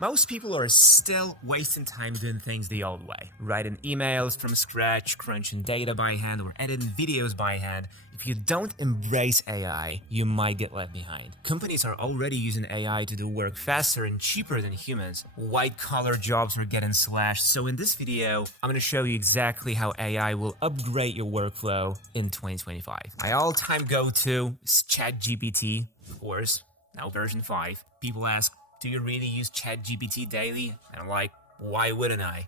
Most people are still wasting time doing things the old way, writing emails from scratch, crunching data by hand, or editing videos by hand. If you don't embrace AI, you might get left behind. Companies are already using AI to do work faster and cheaper than humans. White-collar jobs are getting slashed. So in this video, I'm going to show you exactly how AI will upgrade your workflow in 2025. My all-time go-to is ChatGPT, of course, now version 5. People ask, do you really use ChatGPT daily? And I'm like, why wouldn't I?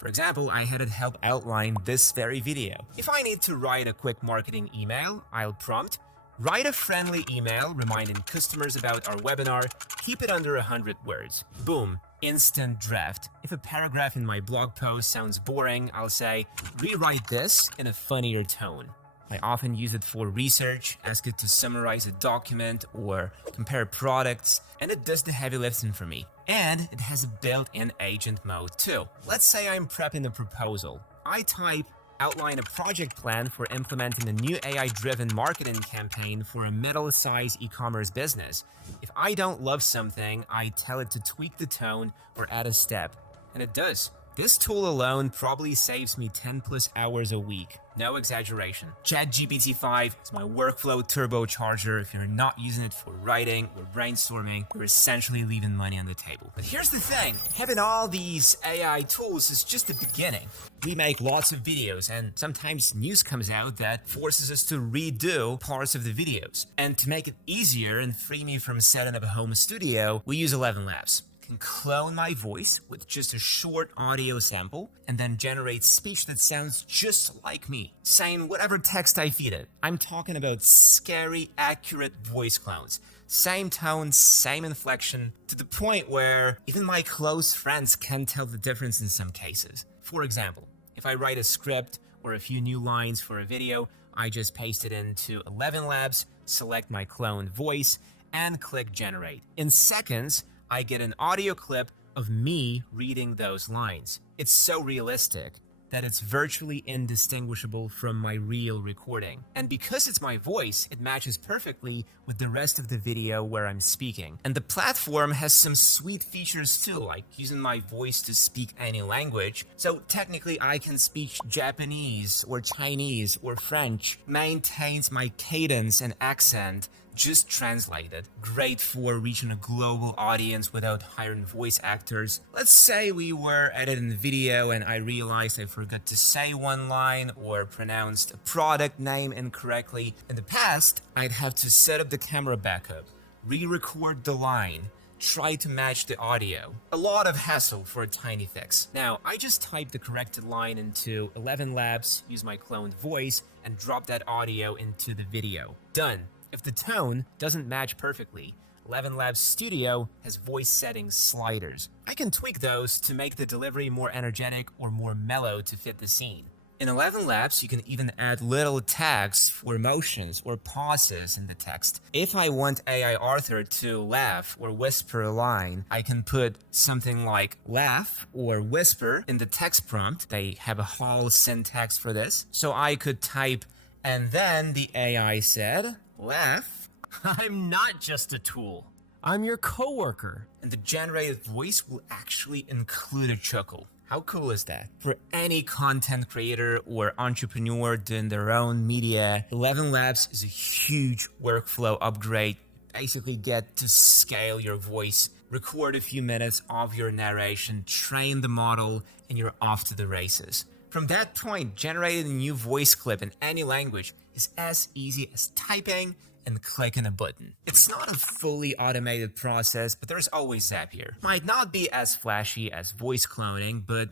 For example, I had it help outline this very video. If I need to write a quick marketing email, I'll prompt, write a friendly email reminding customers about our webinar, keep it under 100 words. Boom, instant draft. If a paragraph in my blog post sounds boring, I'll say, rewrite this in a funnier tone. I often use it for research, ask it to summarize a document or compare products, and it does the heavy lifting for me. And it has a built-in agent mode too. Let's say I'm prepping a proposal. I type, outline a project plan for implementing a new AI-driven marketing campaign for a middle-sized e-commerce business. If I don't love something, I tell it to tweak the tone or add a step, and it does. This tool alone probably saves me 10 plus hours a week. No exaggeration. ChatGPT 5 is my workflow turbocharger. If you're not using it for writing or brainstorming, you're essentially leaving money on the table. But here's the thing, having all these AI tools is just the beginning. We make lots of videos, and sometimes news comes out that forces us to redo parts of the videos. And to make it easier and free me from setting up a home studio, we use 11 Labs. Can clone my voice with just a short audio sample and then generate speech that sounds just like me, saying whatever text I feed it. I'm talking about scary, accurate voice clones. Same tone, same inflection, to the point where even my close friends can tell the difference in some cases. For example, if I write a script or a few new lines for a video, I just paste it into 11 Labs, select my cloned voice, and click generate. In seconds, I get an audio clip of me reading those lines. It's so realistic that it's virtually indistinguishable from my real recording. And because it's my voice, it matches perfectly with the rest of the video where I'm speaking. And the platform has some sweet features too, like using my voice to speak any language. So technically I can speak Japanese or Chinese or French, maintains my cadence and accent, just translated. Great for reaching a global audience without hiring voice actors. Let's say we were editing the video and I realized I forgot to say one line or pronounced a product name incorrectly. In the past, I'd have to set up the camera backup, re-record the line, try to match the audio. A lot of hassle for a tiny fix. Now, I just type the corrected line into 11 Labs, use my cloned voice, and drop that audio into the video. Done. If the tone doesn't match perfectly, 11 Labs Studio has voice settings sliders. I can tweak those to make the delivery more energetic or more mellow to fit the scene. In 11 Labs, you can even add little tags for emotions or pauses in the text. If I want AI Arthur to laugh or whisper a line, I can put something like laugh or whisper in the text prompt. They have a whole syntax for this. So I could type, and then the AI said, laugh. I'm not just a tool. I'm your coworker. And the generated voice will actually include a chuckle. How cool is that? For any content creator or entrepreneur doing their own media, 11 Labs is a huge workflow upgrade. Basically get to scale your voice, record a few minutes of your narration, train the model, and you're off to the races. From that point, generating a new voice clip in any language is as easy as typing and clicking a button. It's not a fully automated process, but there's always Zapier. Might not be as flashy as voice cloning, but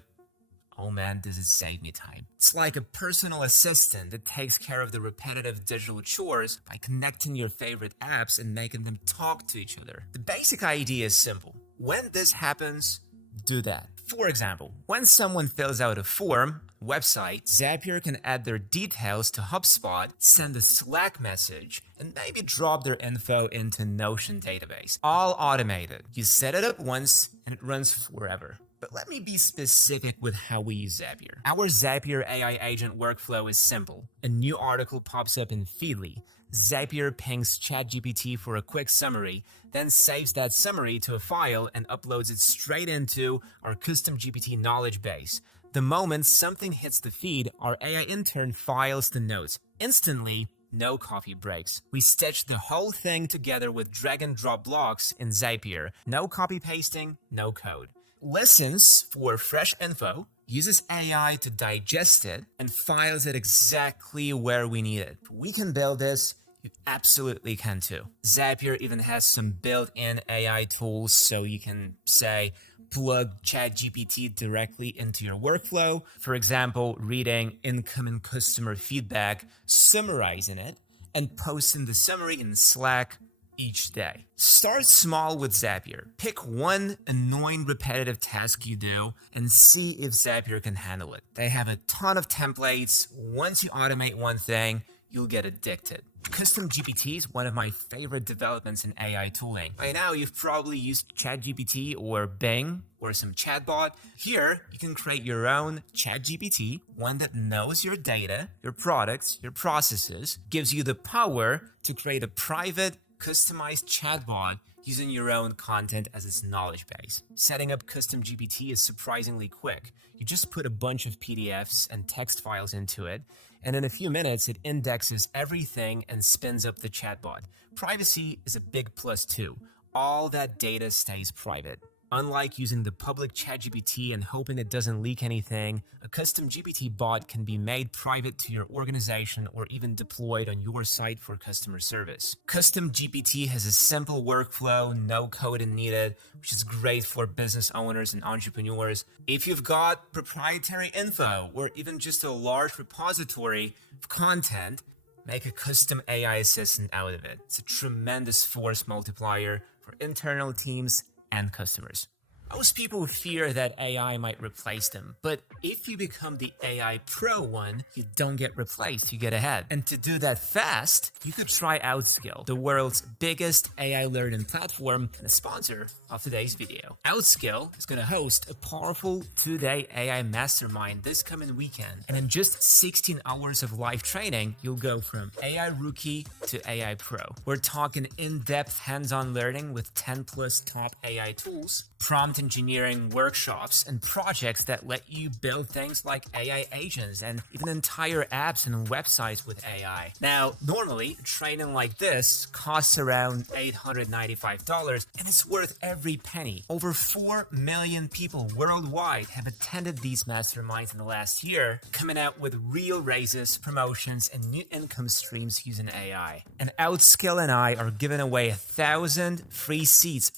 oh man, does it save me time. It's like a personal assistant that takes care of the repetitive digital chores by connecting your favorite apps and making them talk to each other. The basic idea is simple. When this happens, do that. For example, when someone fills out a form, website, Zapier can add their details to HubSpot, send a Slack message, and maybe drop their info into Notion database. All automated. You set it up once and it runs forever. But let me be specific with how we use Zapier. Our Zapier AI agent workflow is simple. A new article pops up in Feedly. Zapier pings ChatGPT for a quick summary, then saves that summary to a file and uploads it straight into our custom GPT knowledge base. The moment something hits the feed, our AI intern files the notes. Instantly, no coffee breaks. We stitch the whole thing together with drag and drop blocks in Zapier. No copy pasting, no code. Listens for fresh info, uses AI to digest it, and files it exactly where we need it. We can build this. You absolutely can too. Zapier even has some built-in AI tools, so you can say, plug ChatGPT directly into your workflow. For example, reading incoming customer feedback, summarizing it, and posting the summary in Slack each day. Start small with Zapier. Pick one annoying repetitive task you do and see if Zapier can handle it. They have a ton of templates. Once you automate one thing, you'll get addicted. Custom GPT is one of my favorite developments in AI tooling. By now, you've probably used ChatGPT or Bing or some chatbot. Here, you can create your own ChatGPT, one that knows your data, your products, your processes, gives you the power to create a private, customized chatbot using your own content as its knowledge base. Setting up custom GPT is surprisingly quick. You just put a bunch of PDFs and text files into it, and in a few minutes, it indexes everything and spins up the chatbot. Privacy is a big plus too. All that data stays private. Unlike using the public ChatGPT and hoping it doesn't leak anything, a custom GPT bot can be made private to your organization or even deployed on your site for customer service. Custom GPT has a simple workflow, no coding needed, which is great for business owners and entrepreneurs. If you've got proprietary info or even just a large repository of content, make a custom AI assistant out of it. It's a tremendous force multiplier for internal teams and customers. Most people fear that AI might replace them, but if you become the AI Pro one, you don't get replaced, you get ahead. And to do that fast, you could try Outskill, the world's biggest AI learning platform and a sponsor of today's video. Outskill is going to host a powerful 2-day AI mastermind this coming weekend. And in just 16 hours of live training, you'll go from AI Rookie to AI Pro. We're talking in-depth hands-on learning with 10 plus top AI tools, prompt engineering workshops, and projects that let you build things like AI agents and even entire apps and websites with AI. Now, normally, training like this costs around $895, and it's worth every penny. Over 4 million people worldwide have attended these masterminds in the last year, coming out with real raises, promotions, and new income streams using AI. And Outskill and I are giving away 1,000 free seats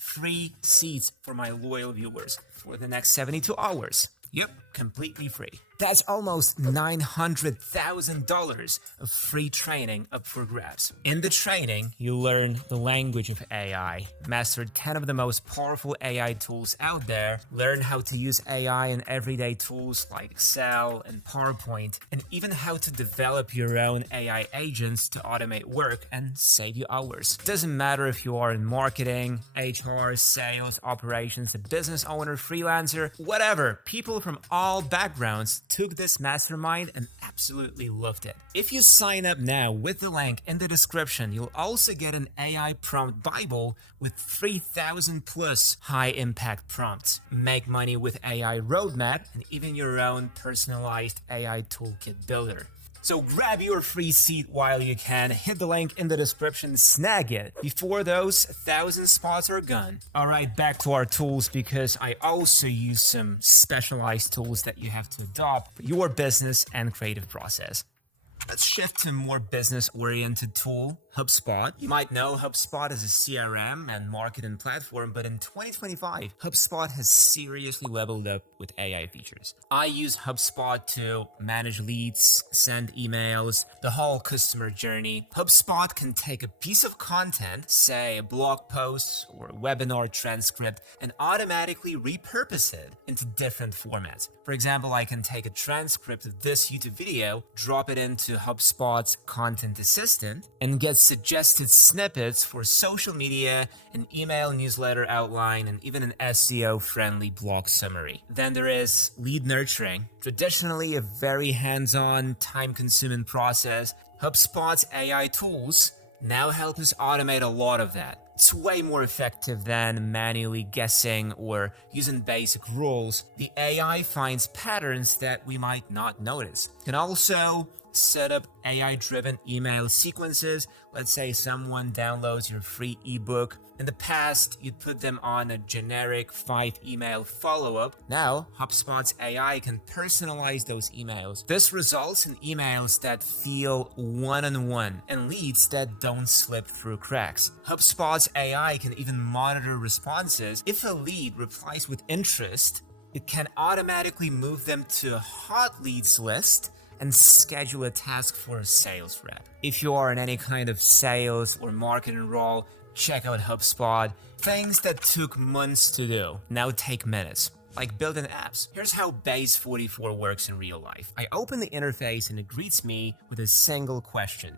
for my loyal viewers for the next 72 hours. Yep, completely free. That's almost $900,000 of free training up for grabs. In the training, you learn the language of AI, master 10 of the most powerful AI tools out there, learn how to use AI in everyday tools like Excel and PowerPoint, and even how to develop your own AI agents to automate work and save you hours. Doesn't matter if you are in marketing, HR, sales, operations, a business owner, freelancer, whatever. People from all backgrounds took this mastermind and absolutely loved it. If you sign up now with the link in the description, you'll also get an AI prompt Bible with 3,000 plus high impact prompts. Make money with AI roadmap and even your own personalized AI toolkit builder. So grab your free seat while you can, hit the link in the description, snag it before those 1,000 spots are gone. Alright, back to our tools, because I also use some specialized tools that you have to adopt for your business and creative process. Let's shift to a more business-oriented tool, HubSpot. You might know HubSpot as a CRM and marketing platform, but in 2025, HubSpot has seriously leveled up with AI features. I use HubSpot to manage leads, send emails, the whole customer journey. HubSpot can take a piece of content, say a blog post or a webinar transcript, and automatically repurpose it into different formats. For example, I can take a transcript of this YouTube video, drop it into HubSpot's content assistant, and get suggested snippets for social media, an email newsletter outline, and even an SEO-friendly blog summary. Then there is lead nurturing, traditionally a very hands-on, time-consuming process. HubSpot's AI tools now help us automate a lot of that. It's way more effective than manually guessing or using basic rules. The AI finds patterns that we might not notice. You can also set up AI-driven email sequences. Let's say someone downloads your free ebook. In the past, you'd put them on a generic 5-email follow-up. Now, HubSpot's AI can personalize those emails. This results in emails that feel one-on-one and leads that don't slip through cracks. HubSpot's AI can even monitor responses. If a lead replies with interest, it can automatically move them to a hot leads list and schedule a task for a sales rep. If you are in any kind of sales or marketing role, check out HubSpot. Things that took months to do now take minutes, like building apps. Here's how Base 44 works in real life. I open the interface and it greets me with a single question.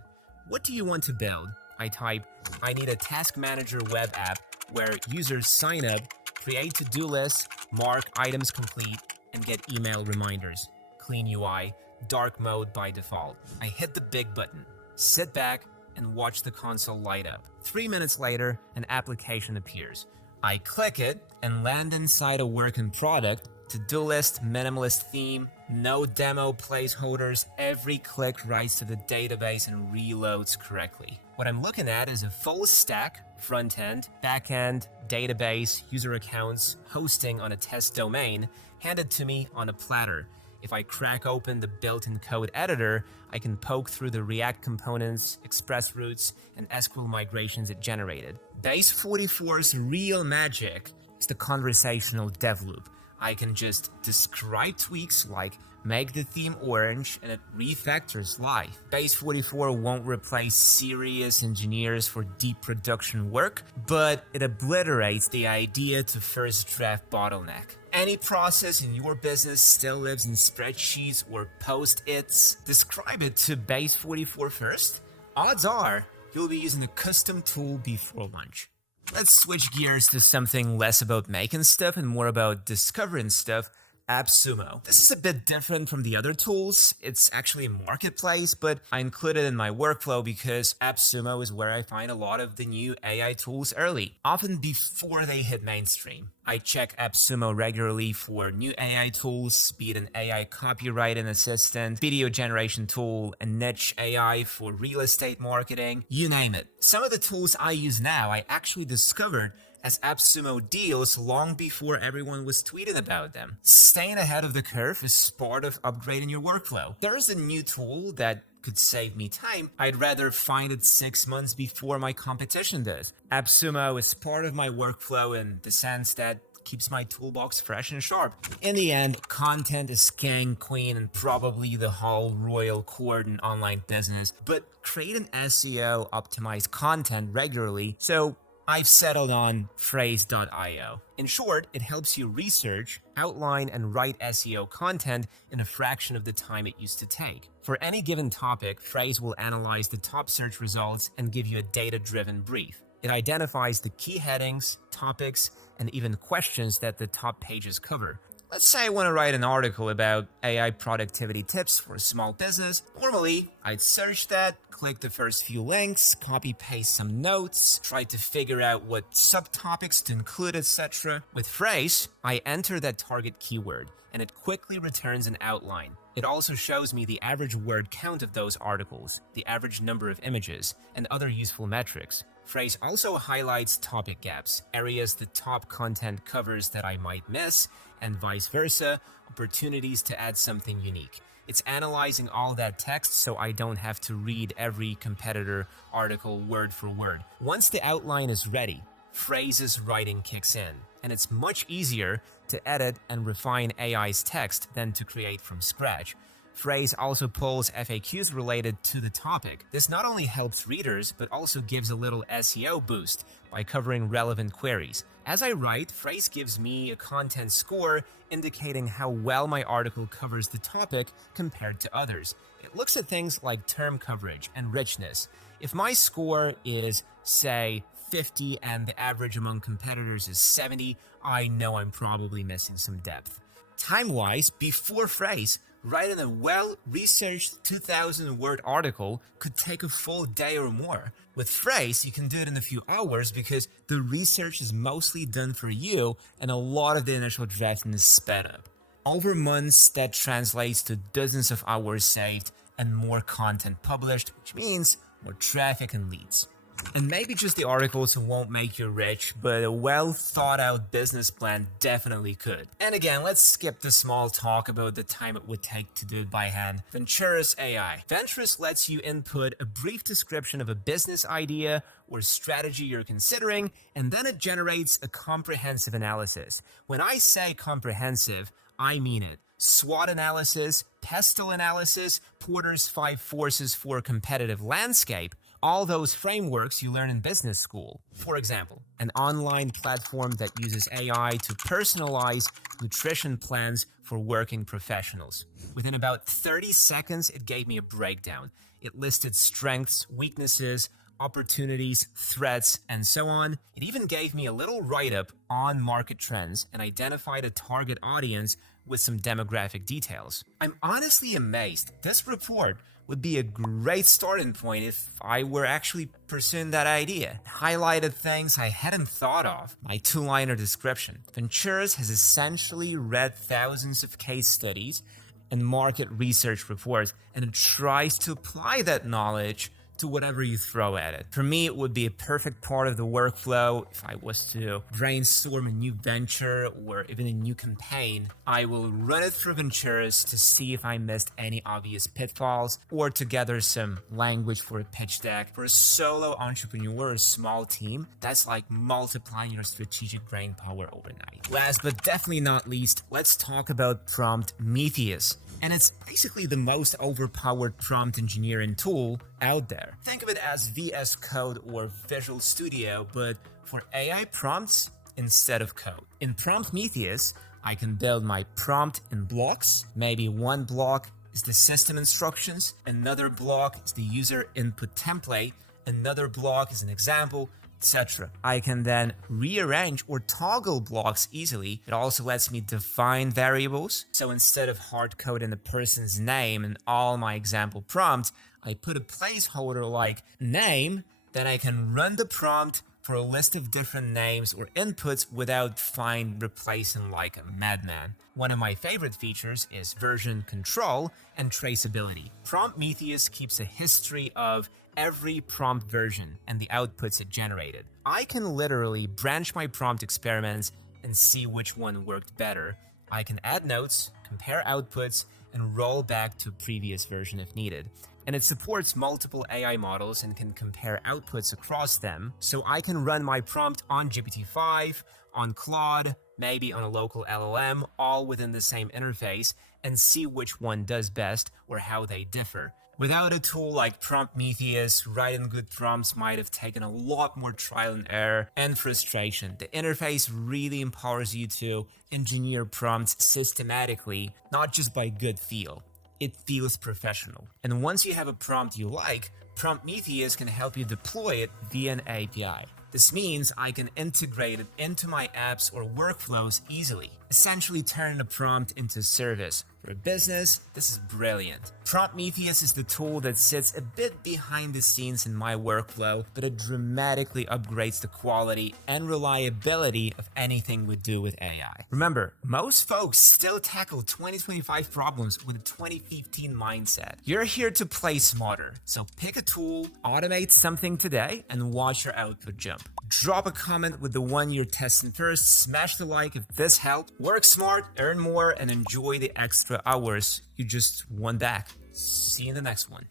What do you want to build? I type, I need a task manager web app where users sign up, create to-do lists, mark items complete, and get email reminders. Clean UI, dark mode by default. I hit the big button, sit back, and watch the console light up. 3 minutes later, an application appears. I click it and land inside a working product. To-do list, minimalist theme, no demo placeholders. Every click writes to the database and reloads correctly. What I'm looking at is a full stack, front-end, back-end, database, user accounts, hosting on a test domain, handed to me on a platter. If I crack open the built-in code editor, I can poke through the React components, express routes, and SQL migrations it generated. Base 44's real magic is the conversational dev loop. I can just describe tweaks like make the theme orange and it refactors live. Base 44 won't replace serious engineers for deep production work, but it obliterates the idea to first draft bottleneck. Any process in your business still lives in spreadsheets or post-its. Describe it to Base 44 first. Odds are you'll be using a custom tool before lunch. Let's switch gears to something less about making stuff and more about discovering stuff. AppSumo. This is a bit different from the other tools. It's actually a marketplace, but I include it in my workflow because AppSumo is where I find a lot of the new AI tools early, often before they hit mainstream. I check AppSumo regularly for new AI tools, be it an AI copywriting assistant, video generation tool, a niche AI for real estate marketing, you name it. Some of the tools I use now I actually discovered as AppSumo deals long before everyone was tweeting about them. Staying ahead of the curve is part of upgrading your workflow. There's a new tool that could save me time. I'd rather find it 6 months before my competition does. AppSumo is part of my workflow in the sense that keeps my toolbox fresh and sharp. In the end, content is king, queen, and probably the whole royal court in online business. But create an SEO optimized content regularly, so I've settled on phrase.io. In short, it helps you research, outline, and write SEO content in a fraction of the time it used to take. For any given topic, Phrase will analyze the top search results and give you a data-driven brief. It identifies the key headings, topics, and even questions that the top pages cover. Let's say I want to write an article about AI productivity tips for a small business. Normally, I'd search that, click the first few links, copy-paste some notes, try to figure out what subtopics to include, etc. With Phrase, I enter that target keyword, and it quickly returns an outline. It also shows me the average word count of those articles, the average number of images, and other useful metrics. Phrase also highlights topic gaps, areas the top content covers that I might miss, and vice versa, opportunities to add something unique. It's analyzing all that text so I don't have to read every competitor article word for word. Once the outline is ready, Phrase's writing kicks in, and it's much easier to edit and refine AI's text than to create from scratch. Phrase also pulls FAQs related to the topic. This not only helps readers, but also gives a little SEO boost by covering relevant queries. As I write, Phrase gives me a content score indicating how well my article covers the topic compared to others. It looks at things like term coverage and richness. If my score is, say, 50 and the average among competitors is 70, I know I'm probably missing some depth. Time-wise, before phrase, writing a well-researched 2,000-word article could take a full day or more. With phrase, you can do it in a few hours because the research is mostly done for you and a lot of the initial drafting is sped up. Over months, that translates to dozens of hours saved and more content published, which means more traffic and leads. And maybe just the articles won't make you rich, but a well-thought-out business plan definitely could. And again, let's skip the small talk about the time it would take to do it by hand. Venturous AI. Venturous lets you input a brief description of a business idea or strategy you're considering, and then it generates a comprehensive analysis. When I say comprehensive, I mean it. SWOT analysis, pestle analysis, Porter's 5 forces for a competitive landscape, all those frameworks you learn in business school. For example, an online platform that uses AI to personalize nutrition plans for working professionals. Within about 30 seconds, it gave me a breakdown. It listed strengths, weaknesses, opportunities, threats, and so on. It even gave me a little write-up on market trends and identified a target audience with some demographic details. I'm honestly amazed. This report would be a great starting point if I were actually pursuing that idea. Highlighted things I hadn't thought of. My 2-liner description. Venturous has essentially read thousands of case studies and market research reports, and it tries to apply that knowledge to whatever you throw at it. For me, it would be a perfect part of the workflow. If I was to brainstorm a new venture or even a new campaign, I will run it through Venturous to see if I missed any obvious pitfalls or to gather some language for a pitch deck. For a solo entrepreneur or a small team, that's like multiplying your strategic brain power overnight. Last but definitely not least, let's talk about Prometheus. And it's basically the most overpowered prompt engineering tool out there. Think of it as VS Code or Visual Studio, but for AI prompts instead of code. In Prometheus, I can build my prompt in blocks. Maybe one block is the system instructions, another block is the user input template, another block is an example, etc. I can then rearrange or toggle blocks easily. It also lets me define variables. So instead of hard coding a person's name in all my example prompts, I put a placeholder like name, then I can run the prompt for a list of different names or inputs without find replacing like a madman. One of my favorite features is version control and traceability. Prometheus keeps a history of every prompt version and the outputs it generated. I can literally branch my prompt experiments and see which one worked better. I can add notes, compare outputs, and roll back to a previous version if needed. And it supports multiple AI models and can compare outputs across them, so I can run my prompt on GPT-5, on Claude, maybe on a local LLM, all within the same interface, and see which one does best or how they differ. Without a tool like Prometheus, writing good prompts might have taken a lot more trial and error and frustration. The interface really empowers you to engineer prompts systematically, not just by good feel. It feels professional. And once you have a prompt you like, Prometheus can help you deploy it via an API. This means I can integrate it into my apps or workflows easily, essentially turning a prompt into a service. For a business, this is brilliant. Prometheus is the tool that sits a bit behind the scenes in my workflow, but it dramatically upgrades the quality and reliability of anything we do with AI. Remember, most folks still tackle 2025 problems with a 2015 mindset. You're here to play smarter, so pick a tool, automate something today, and watch your output jump. Drop a comment with the one you're testing first, smash the like if this helped. Work smart, earn more, and enjoy the extra hours you just won back. See you in the next one.